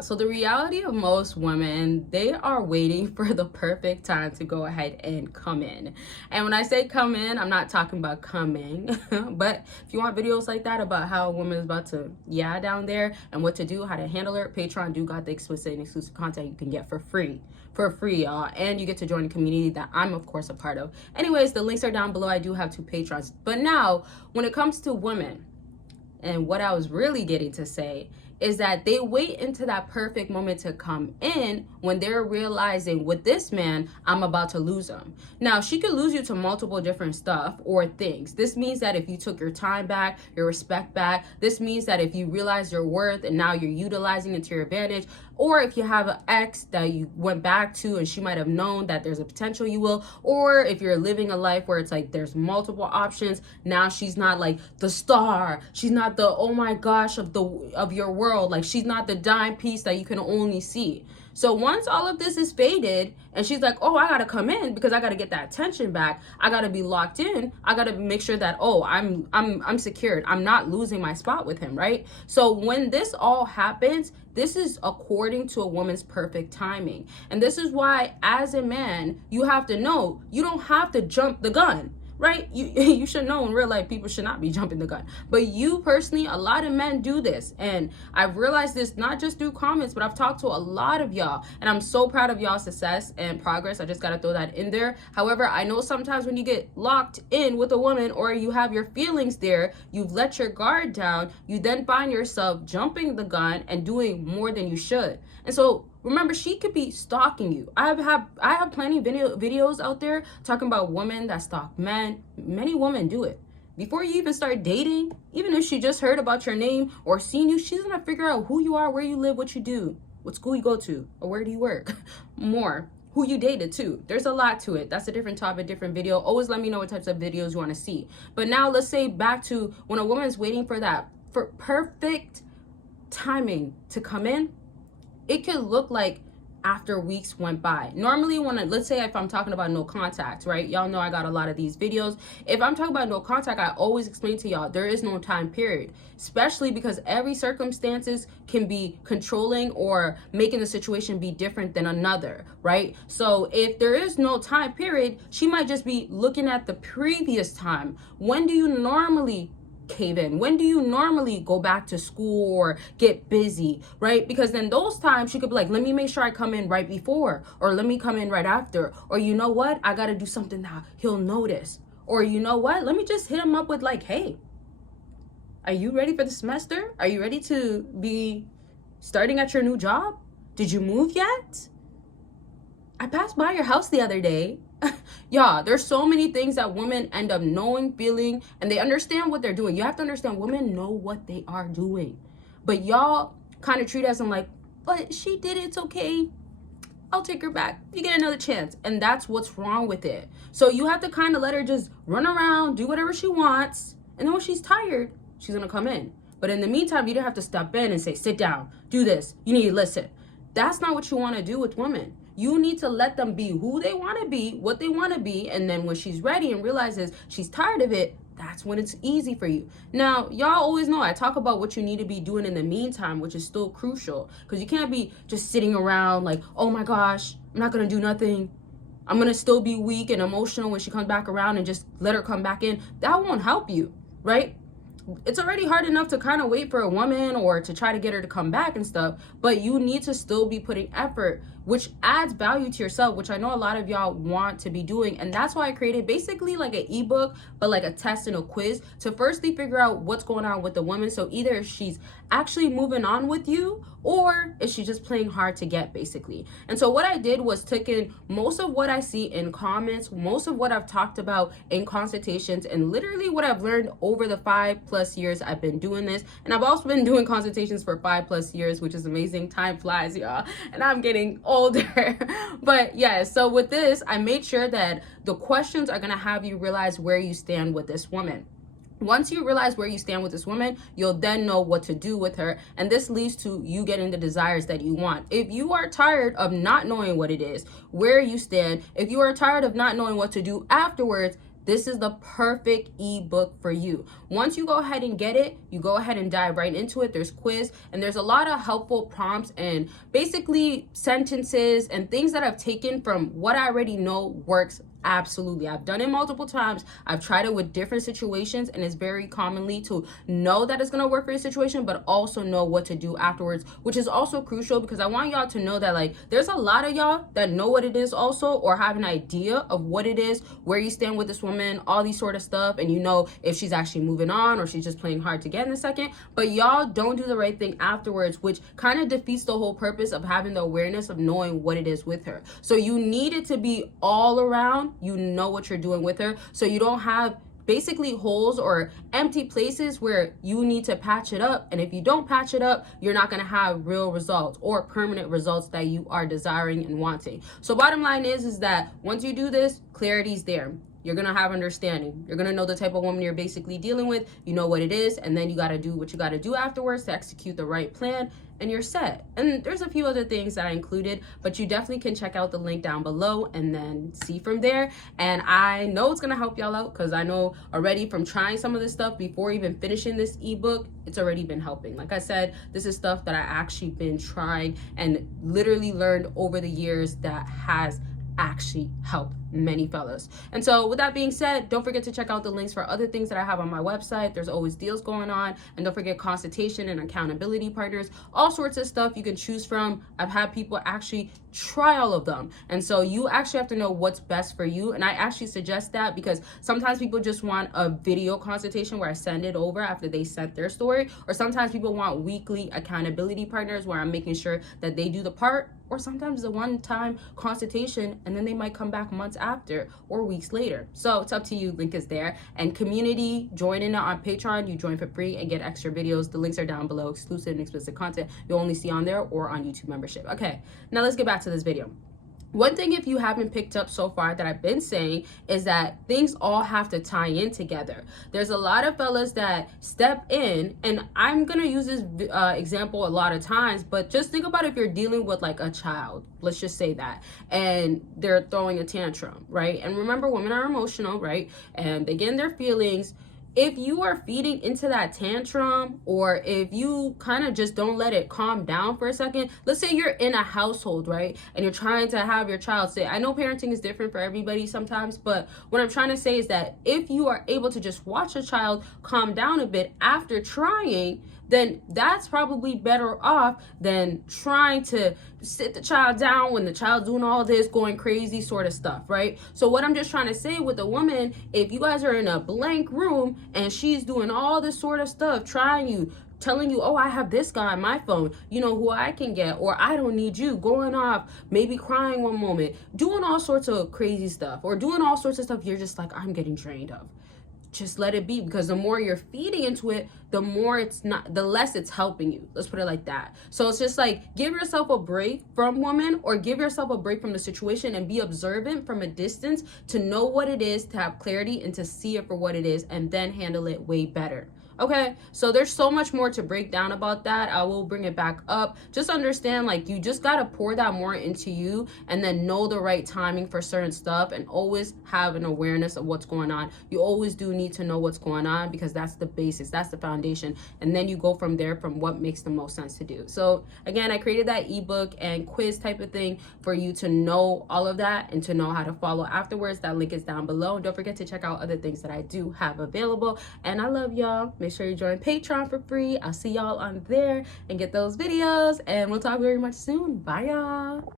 So the reality of most women, they are waiting for the perfect time to go ahead and come in. And when I say come in, I'm not talking about coming. But if you want videos like that about how a woman is about to down there and what to do, how to handle her, Patreon do got the explicit and exclusive content you can get for free, y'all. And you get to join a community that I'm of course a part of. Anyways, the links are down below. I do have 2 Patrons. But now when it comes to women, and what I was really getting to say is that they wait into that perfect moment to come in when they're realizing with this man, I'm about to lose him. Now, she could lose you to multiple different stuff or things. This means that if you took your time back, your respect back, this means that if you realize your worth and now you're utilizing it to your advantage, or if you have an ex that you went back to and she might have known that there's a potential you will, or if you're living a life where it's like there's multiple options, now she's not like the star, she's not the oh my gosh of your world, like she's not the dime piece that you can only see. So once all of this is faded and she's like, oh, I gotta come in because I gotta get that attention back, I gotta be locked in, I gotta make sure that, oh, I'm secured, I'm not losing my spot with him, right? So when this all happens, this is according to a woman's perfect timing. And this is why as a man, you have to know you don't have to jump the gun. Right? You should know in real life people should not be jumping the gun. But you personally, a lot of men do this. And I've realized this not just through comments, but I've talked to a lot of y'all. And I'm so proud of y'all's success and progress. I just got to throw that in there. However, I know sometimes when you get locked in with a woman or you have your feelings there, you've let your guard down, you then find yourself jumping the gun and doing more than you should. And so remember, she could be stalking you. I have plenty of videos out there talking about women that stalk men. Many women do it. Before you even start dating, even if she just heard about your name or seen you, she's gonna figure out who you are, where you live, what you do, what school you go to, or where do you work. More, who you dated too. There's a lot to it. That's a different topic, different video. Always let me know what types of videos you want to see. But now let's say back to when a woman is waiting for that perfect timing to come in. It could look like after weeks went by. Normally let's say if I'm talking about no contact, right? Y'all know I got a lot of these videos. If I'm talking about no contact, I always explain to y'all, there is no time period, especially because every circumstances can be controlling or making the situation be different than another, right? So if there is no time period, she might just be looking at the previous time. When do you normally cave in? When do you normally go back to school or get busy, right? Because then those times she could be like, let me make sure I come in right before, or let me come in right after, or you know what, I got to do something that he'll notice, or you know what, let me just hit him up with like, hey, are you ready for the semester? Are you ready to be starting at your new job? Did you move yet? I passed by your house the other day. Y'all, there's so many things that women end up knowing, feeling, and they understand what they're doing. You have to understand women know what they are doing. But y'all kind of treat us and like, but she did it, it's okay. I'll take her back. You get another chance. And that's what's wrong with it. So you have to kind of let her just run around, do whatever she wants. And then when she's tired, she's going to come in. But in the meantime, you don't have to step in and say, sit down, do this. You need to listen. That's not what you want to do with women. You need to let them be who they want to be, what they want to be. And then when she's ready and realizes she's tired of it, that's when it's easy for you. Now, y'all always know I talk about what you need to be doing in the meantime, which is still crucial. Because you can't be just sitting around like, oh my gosh, I'm not going to do nothing. I'm going to still be weak and emotional when she comes back around and just let her come back in. That won't help you, right? It's already hard enough to kind of wait for a woman or to try to get her to come back and stuff, but you need to still be putting effort, which adds value to yourself, which I know a lot of y'all want to be doing. And that's why I created basically like an ebook, but like a test and a quiz to firstly figure out what's going on with the woman. So either she's actually moving on with you or is she just playing hard to get, basically. And so what I did was took in most of what I see in comments, most of what I've talked about in consultations, and literally what I've learned over the 5+ years I've been doing this. And I've also been doing consultations for 5+ years, which is amazing. Time flies, y'all. And I'm getting older. But yeah, so with this, I made sure that the questions are gonna have you realize where you stand with this woman. Once you realize where you stand with this woman, you'll then know what to do with her. And this leads to you getting the desires that you want. If you are tired of not knowing what it is, where you stand, if you are tired of not knowing what to do afterwards, this is the perfect ebook for you. Once you go ahead and get it, you go ahead and dive right into it. There's quiz and there's a lot of helpful prompts and basically sentences and things that I've taken from what I already know works. Absolutely. I've done it multiple times. I've tried it with different situations, and it's very commonly to know that it's going to work for your situation, but also know what to do afterwards, which is also crucial because I want y'all to know that like there's a lot of y'all that know what it is also, or have an idea of what it is, where you stand with this woman, all these sort of stuff, and you know if she's actually moving on or she's just playing hard to get in a second, but y'all don't do the right thing afterwards, which kind of defeats the whole purpose of having the awareness of knowing what it is with her. So you need it to be all around. You know what you're doing with her, so you don't have basically holes or empty places where you need to patch it up. And if you don't patch it up, you're not going to have real results or permanent results that you are desiring and wanting. So bottom line is that once you do this, clarity's there. You're going to have understanding. You're going to know the type of woman you're basically dealing with. You know what it is. And then you got to do what you got to do afterwards to execute the right plan, and you're set. And there's a few other things that I included, but you definitely can check out the link down below and then see from there. And I know it's going to help y'all out because I know already from trying some of this stuff before even finishing this ebook, it's already been helping. Like I said, this is stuff that I actually been trying and literally learned over the years that has actually helped many fellas. And so with that being said, don't forget to check out the links for other things that I have on my website. There's always deals going on, and don't forget consultation and accountability partners, all sorts of stuff you can choose from. I've had people actually try all of them, and so you actually have to know what's best for you. And I actually suggest that because sometimes people just want a video consultation where I send it over after they sent their story, or sometimes people want weekly accountability partners where I'm making sure that they do the part, or sometimes a one-time consultation and then they might come back months after or weeks later. So it's up to you. Link is there. And community, join in on Patreon. You join for free and get extra videos. The links are down below. Exclusive and explicit content you'll only see on there or on YouTube membership. Okay, now let's get back to this video. One thing, if you haven't picked up so far, that I've been saying is that things all have to tie in together. There's a lot of fellas that step in, and I'm gonna use this example a lot of times, but just think about if you're dealing with like a child, let's just say that, and they're throwing a tantrum, right? And remember, women are emotional, right? And they get in their feelings. If you are feeding into that tantrum, or if you kind of just don't let it calm down for a second, let's say you're in a household, right? And you're trying to have your child say, I know parenting is different for everybody sometimes, but what I'm trying to say is that if you are able to just watch a child calm down a bit after trying, then that's probably better off than trying to sit the child down when the child's doing all this, going crazy sort of stuff, right? So what I'm just trying to say with a woman, if you guys are in a blank room and she's doing all this sort of stuff, trying you, telling you, oh, I have this guy on my phone, you know who I can get, or I don't need you, going off, maybe crying one moment, doing all sorts of crazy stuff, or doing all sorts of stuff you're just like, I'm getting drained of. Just let it be, because the more you're feeding into it, the less it's helping you. Let's put it like that. So it's just like, give yourself a break from women, or give yourself a break from the situation and be observant from a distance to know what it is, to have clarity and to see it for what it is, and then handle it way better. Okay, so there's so much more to break down about that. I will bring it back up. Just understand, like, you just got to pour that more into you, and then know the right timing for certain stuff, and always have an awareness of what's going on. You always do need to know what's going on, because that's the basics, that's the foundation, and then you go from there, from what makes the most sense to do. So again, I created that ebook and quiz type of thing for you to know all of that and to know how to follow afterwards. That link is down below, and don't forget to check out other things that I do have available. And I love y'all. Make sure you join Patreon for free. I'll see y'all on there and get those videos, and we'll talk very much soon. Bye, y'all.